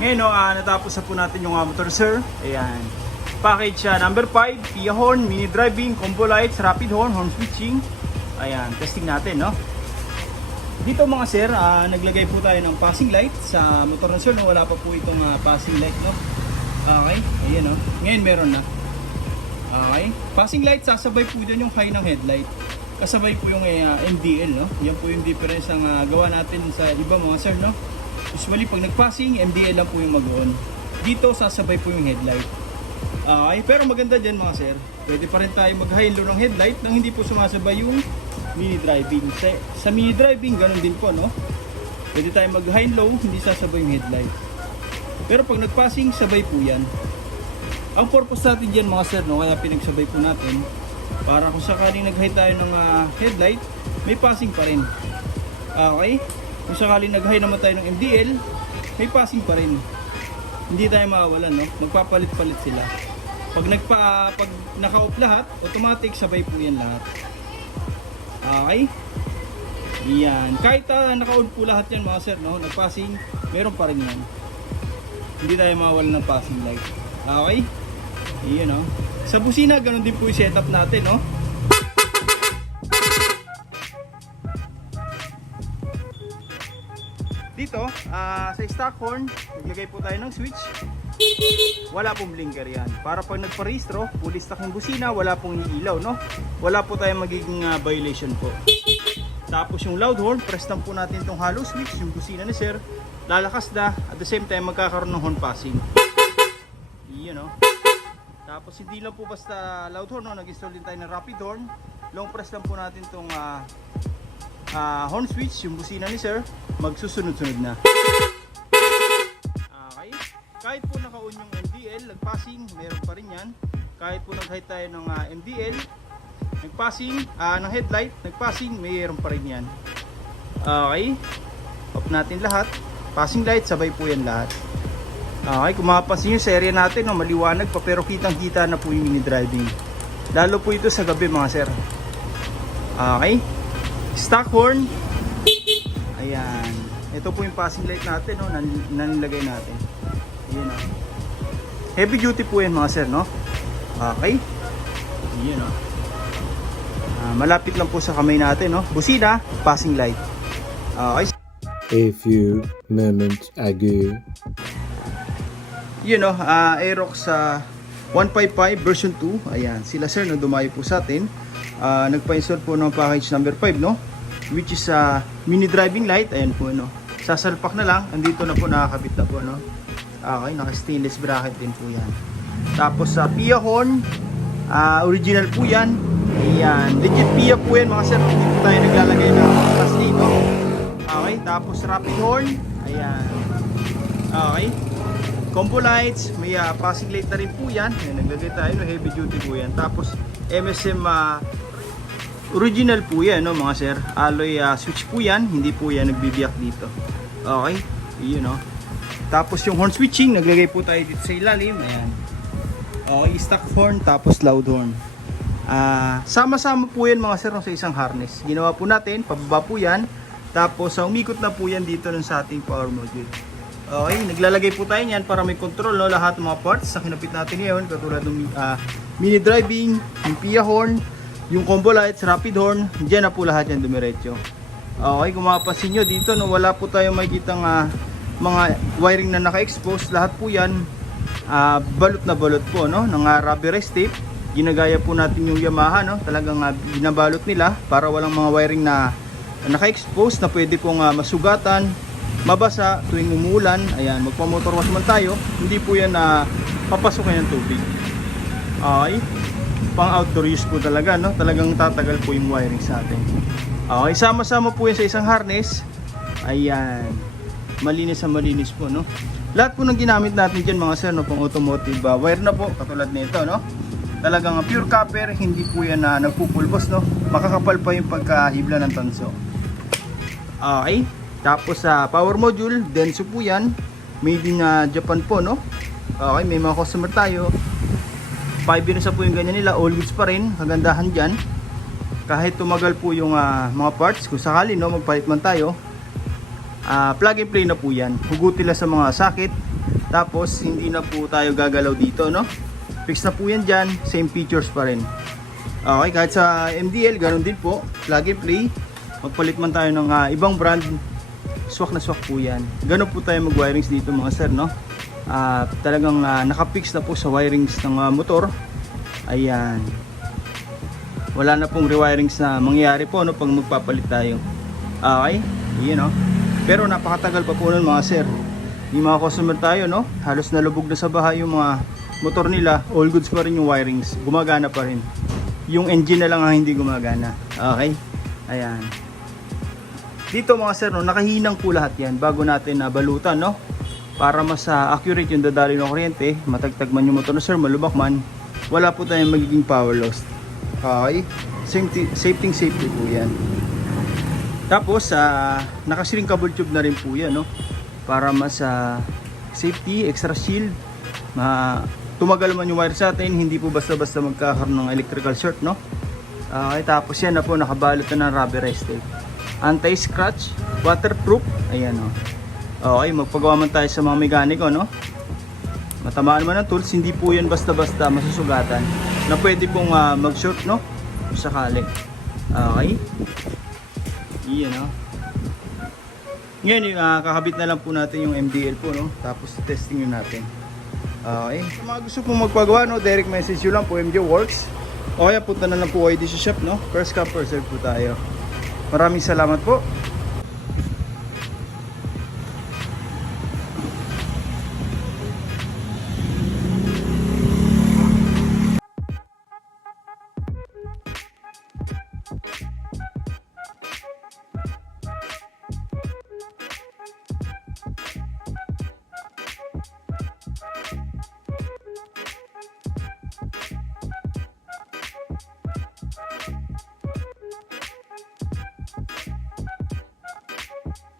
Ngayon, no, natapos na po natin yung motor, sir. Ayan. Package number 5, PIA horn, mini driving, combo lights, rapid horn, horn switching. Ayan, testing natin, no. Dito mga sir, naglagay po tayo ng passing light sa motor na sir, no. Wala pa po itong passing light, no. Okay, ayan, no. Ngayon meron na. Okay, passing light, sasabay po dyan yung high ng headlight. Kasabay po yung MDL, no. Yan po yung difference ang gawa natin sa iba mga sir, no. Usually pag nag-passing, MDL lang po yung mag-on. Dito sasabay po yung headlight. Okay, pero maganda dyan mga sir. Pwede pa rin tayo mag-high low ng headlight nang hindi po sumasabay yung mini driving. Sa mini driving, ganun din po, no? Pwede tayo mag-high low, hindi sasabay yung headlight. Pero pag nag-passing, sabay po yan. Ang purpose natin dyan mga sir, no? Kaya pinagsabay po natin. Para kung sakaling nag-high tayo ng headlight, may passing pa rin. Okay? Kung sakaling nag-high naman tayo ng MDL, may passing pa rin. Hindi tayo mawawalan, no? Magpapalit-palit sila. Pag naka-off lahat, automatic sabay po yan lahat. Okay? Yan. Kahit naka-on po lahat yan mga sir, no? Nag-passing, meron pa rin yan. Hindi tayo mawawalan ng passing light. Okay? Iyan, no? Sa busina, ganun din po yung setup natin, no? Dito, sa stock horn, naglagay po tayo ng switch. Wala pong blinker yan. Para pag nagparehistro, fully stock yung busina, wala pong iilaw, no? Wala po tayong magiging violation po. Tapos yung loud horn, press lang po natin itong hollow switch, yung busina ni sir. Lalakas na, at the same time magkakaroon ng horn passing. Iyan, no? Tapos hindi lang po basta loud horn, no? Nag-install din tayo ng rapid horn. Long press lang po natin itong horn switch, yung busina ni sir, magsusunod-sunod na. Okay. Kahit po naka-on yung MDL, nag-passing, meron pa rin yan. Kahit po nag-high tayo ng MDL, nag-passing, ng headlight, nag-passing, meron pa rin yan. Okay. Off natin lahat. Passing light, sabay po yan lahat. Okay, kung makapansin yung serye natin, no, maliwanag pa pero kitang-kita na po yung mini driving. Lalo po ito sa gabi mga sir. Okay. Stock horn. Ayan. Ito po yung passing light natin, no, nanilagay natin. Ayan, no. Heavy duty po yan mga sir, no. Okay. Ayan, no. Malapit lang po sa kamay natin, no. Busina, passing light. Okay. A few moments ago. Yun, no, Aerox 155 version 2. Ayan, sila sir, no, dumayo po sa atin. Nagpa-install po ng package number 5, no, which is mini driving light. Ayan po, no, sasalpak na lang, andito na po, nakakabit na po, no. Okay, naka stainless bracket din po yan. Tapos sa PIA horn, original po yan. Ayan, legit PIA po yan mga sir, hindi po tayo naglalagay ng plastic, no. Okay, tapos rapid horn. Ayan. Okay, combo lights, may passing light na rin po yan. Ayan, naglagay tayo, no, heavy duty po yan. Tapos MSM original po yan, no mga sir. Alloy switch po yan, hindi po yan nagbibiyak dito. Okay, yun, no. Tapos yung horn switching, naglagay po tayo dito sa ilalim. Ayan. Okay, stock horn, tapos loud horn. Sama-sama po yan mga sir, no, sa isang harness. Ginawa po natin, pababa po yan. Tapos umikot na po yan dito sa ating power module. Okay, naglalagay po tayo niyan para may control, no, lahat ng mga parts sa kinapit natin ngayon, katulad ng mini driving, yung PIA horn, yung combo lights, rapid horn, diyan na po lahat yan dumiretso. Okay, kung mapapansin nyo dito, no, wala po tayong makikitang mga wiring na naka-expose. Lahat po yan balot na balot po, no, ng rubberized tape. Ginagaya po natin yung Yamaha, no, talagang binabalot nila para walang mga wiring na naka-expose na pwede pong masugatan, mabasa tuwing umuulan. Ayan, magpa-motor wash man tayo, hindi po yan na papasukin ng tubig. Okay, pang outdoor use po talaga, no, talagang tatagal po yung wiring sa atin. Okay, sama-sama po yan sa isang harness. Ayan, malinis na malinis po, no. Lahat po ng ginamit natin dyan mga sir, no, pang automotive wire na po, katulad nito, no. Talagang pure copper, hindi po yan na nagpupulbos, no. Makakapal pa yung pagkahibla ng tanso. Okay, tapos sa power module, Denso po yan, made in Japan po, no. Okay, may mga customer tayo, 5 years na po yung ganyan nila, all goods pa rin. Kagandahan dyan, kahit tumagal po yung mga parts, kung sakali, no, magpalit man tayo, plug and play na po yan. Hugutin lang sa mga socket, Tapos hindi na po tayo gagalaw dito, no? Fix na po yan dyan, same features pa rin. Okay, kahit sa MDL, ganun din po. Plug and play. Magpalit man tayo ng ibang brand, swak na swak po yan. Ganun po tayo mag-wirings dito mga sir, no? Talagang nakapix na po sa wirings ng motor. Ayan. Wala na pong rewirings na mangyayari po, no, pag magpapalit tayo. Okay, yun, no? Pero napakatagal pa po nun mga sir. Yung mga customer tayo, no, halos nalubog na sa bahay yung mga motor nila. All goods pa rin yung wirings, gumagana pa rin. Yung engine na lang ang hindi gumagana. Okay, ayan. Dito mga sir, no, nakahinang po lahat yan bago natin balutan, no, para mas accurate yung dadali ng kuryente. Matagtag man yung motor na sir, malubak man, wala po tayong magiging power loss. Okay, safety po yan. Tapos naka-shrinkable tube na rin po yan, no, para mas safety, extra shield, tumagal man yung wire sa atin, hindi po basta-basta magkakaroon ng electrical short, no. Okay, tapos yan na po, nakabalot na ng rubberized tape. Anti-scratch, waterproof, ayan, no. Okay, magpagawa man tayo sa mga mekaniko, no. Matamaan man ng tools, hindi po yan basta-basta masusugatan na pwede pong mag-short, no, sakali. Okay, iyan, no. Ngayon, kakabit na lang po natin yung MDL po, no, tapos testing yun natin. Okay, sa mga gusto pong magpagawa, no, direct message yun lang po, MJ Works. O kaya punta na lang po kayo dito sa shop, no. First come, first serve po tayo. Maraming salamat po.